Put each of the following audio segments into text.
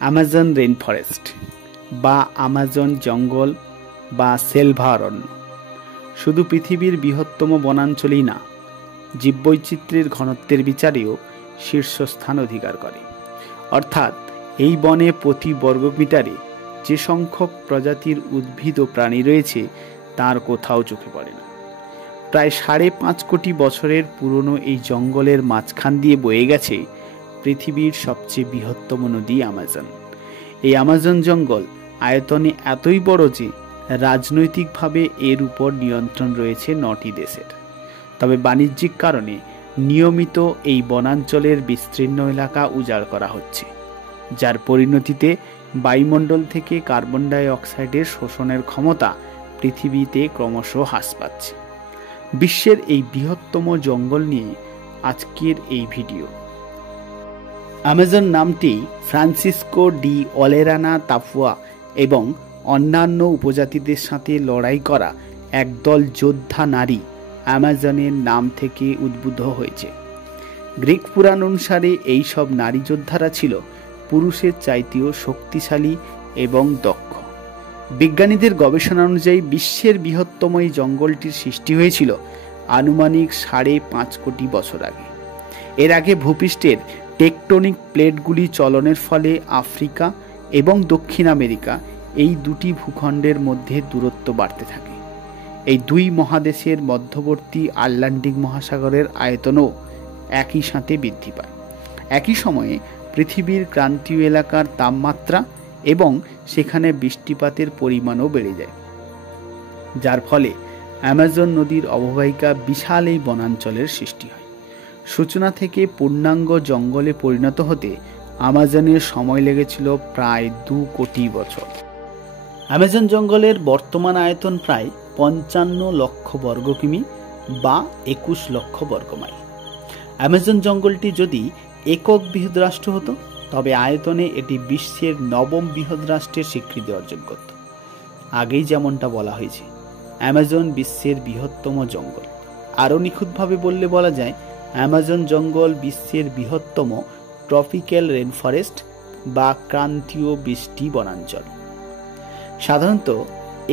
Amazon rain forest বা Amazon জঙ্গল বা সেলভা অরণ্য শুধু পৃথিবীর বৃহত্তম বনাঞ্চলই না, জীববৈচিত্র্যের ঘনত্বের বিচারেও শীর্ষস্থান অধিকার করে। অর্থাৎ এই বনে প্রতি বর্গমিটারে যে সংখ্যক প্রজাতির উদ্ভিদ ও প্রাণী রয়েছে তার কোথাও চোখে পড়ে না। প্রায় 5.5 কোটি বছরের পুরনো এই জঙ্গলের মাঝখান দিয়ে বয়ে গেছে পৃথিবীর সবচেয়ে বৃহত্তম নদী আমাজন। এই আমাজন জঙ্গল আয়তনে এতই বড় যে রাজনৈতিকভাবে এর উপর নিয়ন্ত্রণ রয়েছে 9টি দেশের। তবে বাণিজ্যিক কারণে নিয়মিত এই বনাঞ্চলের বিস্তীর্ণ এলাকা উজাড় করা হচ্ছে, যার পরিণতিতে বায়ুমণ্ডল থেকে কার্বন ডাই অক্সাইডের শোষণের ক্ষমতা পৃথিবীতে ক্রমশ হ্রাস পাচ্ছে। বিশ্বের এই বৃহত্তম জঙ্গল নিয়ে আজকের এই ভিডিও। আমাজন নামটি ফ্রান্সিসকো ডি অলেরানা তাফুয়া এবং অন্যান্য উপজাতিদের সাথে লড়াই করা একদল যোদ্ধা নারী আমাজনের নাম থেকে উদ্ভূত হয়েছে। গ্রিক পুরাণ অনুসারে এই সব নারী যোদ্ধারা ছিল পুরুষের চাইতেও শক্তিশালী এবং দক্ষ। বিজ্ঞানীদের গবেষণা অনুযায়ী বিশ্বের বৃহত্তম এই জঙ্গলটির সৃষ্টি হয়েছিল আনুমানিক 5.5 কোটি বছর আগে। এর আগে ভূপৃষ্ঠের টেকটনিক প্লেটগুলি চলনের ফলে আফ্রিকা এবং দক্ষিণ আমেরিকা এই দুটি ভূখণ্ডের মধ্যে দূরত্ব বাড়তে থাকে। এই দুই মহাদেশের মধ্যবর্তী আটলান্টিক মহাসাগরের আয়তনও একই সাথে বৃদ্ধি পায়। একই সময়ে পৃথিবীর ক্রান্তীয় এলাকার তাপমাত্রা এবং সেখানে বৃষ্টিপাতের পরিমাণও বেড়ে যায়, যার ফলে অ্যামাজন নদীর অববাহিকা বিশাল এই বনাঞ্চলের সৃষ্টি হয়। সূচনা থেকে পূর্ণাঙ্গ জঙ্গলে পরিণত হতে আমাজনের সময় লেগেছিল প্রায় 2 কোটি বছর। অ্যামাজন জঙ্গলের বর্তমান আয়তন প্রায় 55 লক্ষ বর্গ কিমি বা 21 লক্ষ বর্গমাইল। অ্যামাজন জঙ্গলটি যদি একক বৃহৎ রাষ্ট্র হতো তবে আয়তনে এটি বিশ্বের 9ম বৃহৎ রাষ্ট্রের স্বীকৃতি অর্জন করত। আগেই যেমনটা বলা হয়েছে, অ্যামাজন বিশ্বের বৃহত্তম জঙ্গল। আরও নিখুঁতভাবে বললে বলা যায়, অ্যামাজন জঙ্গল বিশ্বের বৃহত্তম ট্রপিক্যাল রেন ফরেস্ট বা ক্রান্তীয় বৃষ্টি বনাঞ্চল। সাধারণত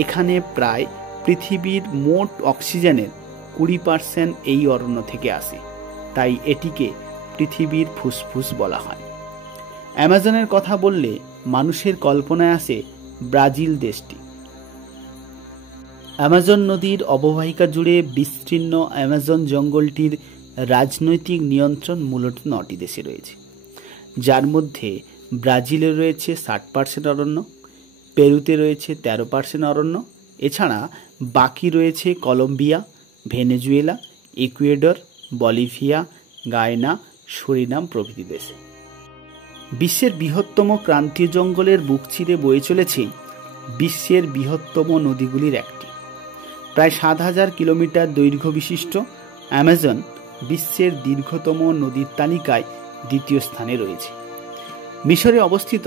এখানে প্রায় পৃথিবীর মোট অক্সিজেনের 20% এই অরণ্য থেকে আসে, তাই এটিকে পৃথিবীর ফুসফুস বলা হয়। অ্যামাজনের কথা বললে মানুষের কল্পনায় আসে ব্রাজিল দেশটি। অ্যামাজন নদীর অববাহিকা জুড়ে বিস্তীর্ণ অ্যামাজন জঙ্গলটির রাজনৈতিক নিয়ন্ত্রণ মূলত 9টি দেশে রয়েছে, যার মধ্যে ব্রাজিলে রয়েছে 60% অরণ্য, পেরুতে রয়েছে 13% অরণ্য, এছাড়া বাকি রয়েছে Colombia, Venezuela, Ecuador, Bolivia, Guyana, Suriname প্রভৃতি দেশে। বিশ্বের বৃহত্তম ক্রান্তীয় জঙ্গলের বুক চিরে বয়ে চলেছে বিশ্বের বৃহত্তম নদীগুলির একটি। প্রায় 7000 কিলোমিটার দৈর্ঘ্য বিশিষ্ট অ্যামাজন বিশ্বের দীর্ঘতম নদীর তালিকায় 2য় স্থানে রয়েছে। মিশরে অবস্থিত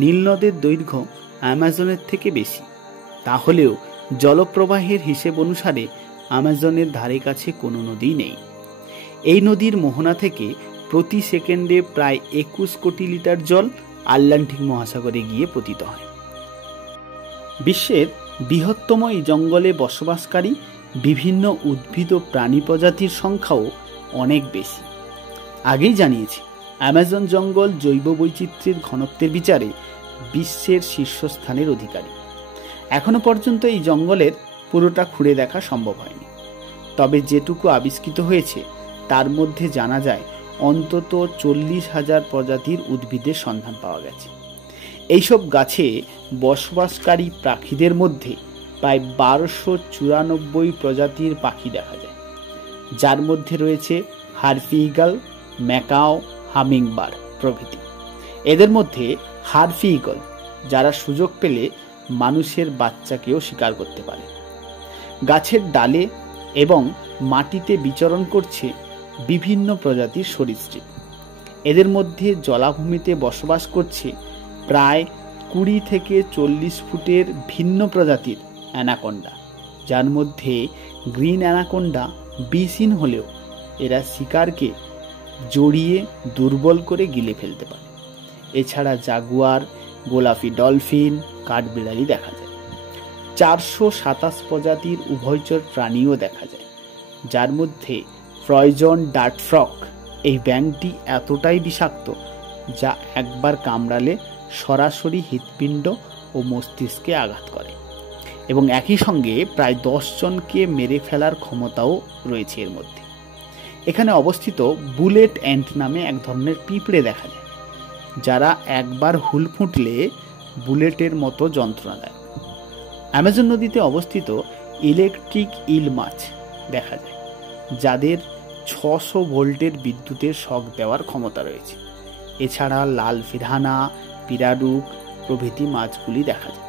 নীল নদের দৈর্ঘ্য অ্যামাজনের থেকে বেশি। তাহলেও জলপ্রবাহের হিসেব অনুসারে আমাজনের ধারে কাছে কোনো নদী নেই। এই নদীর মোহনা থেকে প্রতি সেকেন্ডে প্রায় 21 কোটি লিটার জল আটলান্টিক মহাসাগরে গিয়ে পতিত হয়। বিশ্বের বৃহত্তম এই জঙ্গলে বসবাসকারী বিভিন্ন উদ্ভিদ ও প্রাণী প্রজাতির সংখ্যাও অনেক বেশি। আগেই জানিয়েছি, অ্যামাজন জঙ্গল জৈব বৈচিত্র্যের ঘনত্বের বিচারে বিশ্বের শীর্ষস্থানের অধিকারী। এখনো পর্যন্ত এই জঙ্গলের পুরোটা ঘুরে দেখা সম্ভব হয়নি, তবে যেটুকু আবিষ্কৃত হয়েছে তার মধ্যে জানা যায় অন্তত 40,000 প্রজাতির উদ্ভিদের সন্ধান পাওয়া গেছে। এইসব গাছে বসবাসকারী পাখিদের মধ্যে প্রায় 1294 প্রজাতির পাখি দেখা যায়, যার মধ্যে রয়েছে হারপি ঈগল, ম্যাকাও, হামিংবার্ড প্রভৃতি। এদের মধ্যে হারপি ঈগল যারা সুযোগ পেলে মানুষের বাচ্চাকেও শিকার করতে পারে। গাছের ডালে এবং মাটিতে বিচরণ করছে বিভিন্ন প্রজাতির সরীসৃপ। এদের মধ্যে জলাভূমিতে বসবাস করছে প্রায় 20 থেকে 40 ফুটের ভিন্ন প্রজাতির অ্যানাকোন্ডা, যার মধ্যে গ্রিন অ্যানাকোন্ডা বিষহীন হলেও এরা শিকারকে জড়িয়ে দুর্বল করে গিলে ফেলতে পারে। এছাড়া জাগুয়ার, গোলাপি ডলফিন, কাঠবিড়ালি দেখা যায়। 427 প্রজাতির উভয়চর প্রাণীও দেখা যায়, যার মধ্যে ফ্রয়জন ডার্ট ফ্রক এই ব্যাঙটি এতটাই বিষাক্ত যা একবার কামড়ালে সরাসরি হৃৎপিণ্ড ও মস্তিষ্কে আঘাত করে এবং একই সঙ্গে প্রায় 10 জনকে মেরে ফেলার ক্ষমতাও রয়েছে এর মধ্যে। এখানে অবস্থিত বুলেট অ্যান্ট নামে এক ধরনের পিঁপড়ে দেখা যায়, যারা একবার হুল ফুটলে বুলেটের মতো যন্ত্রণা দেয়। অ্যামাজন নদীতে অবস্থিত ইলেকট্রিক ইল মাছ দেখা যায়, যাদের 600 ভোল্টের বিদ্যুতের শক দেওয়ার ক্ষমতা রয়েছে। এছাড়া লাল ফিরহানা, পিরাডুক প্রভৃতি মাছগুলি দেখা যায়।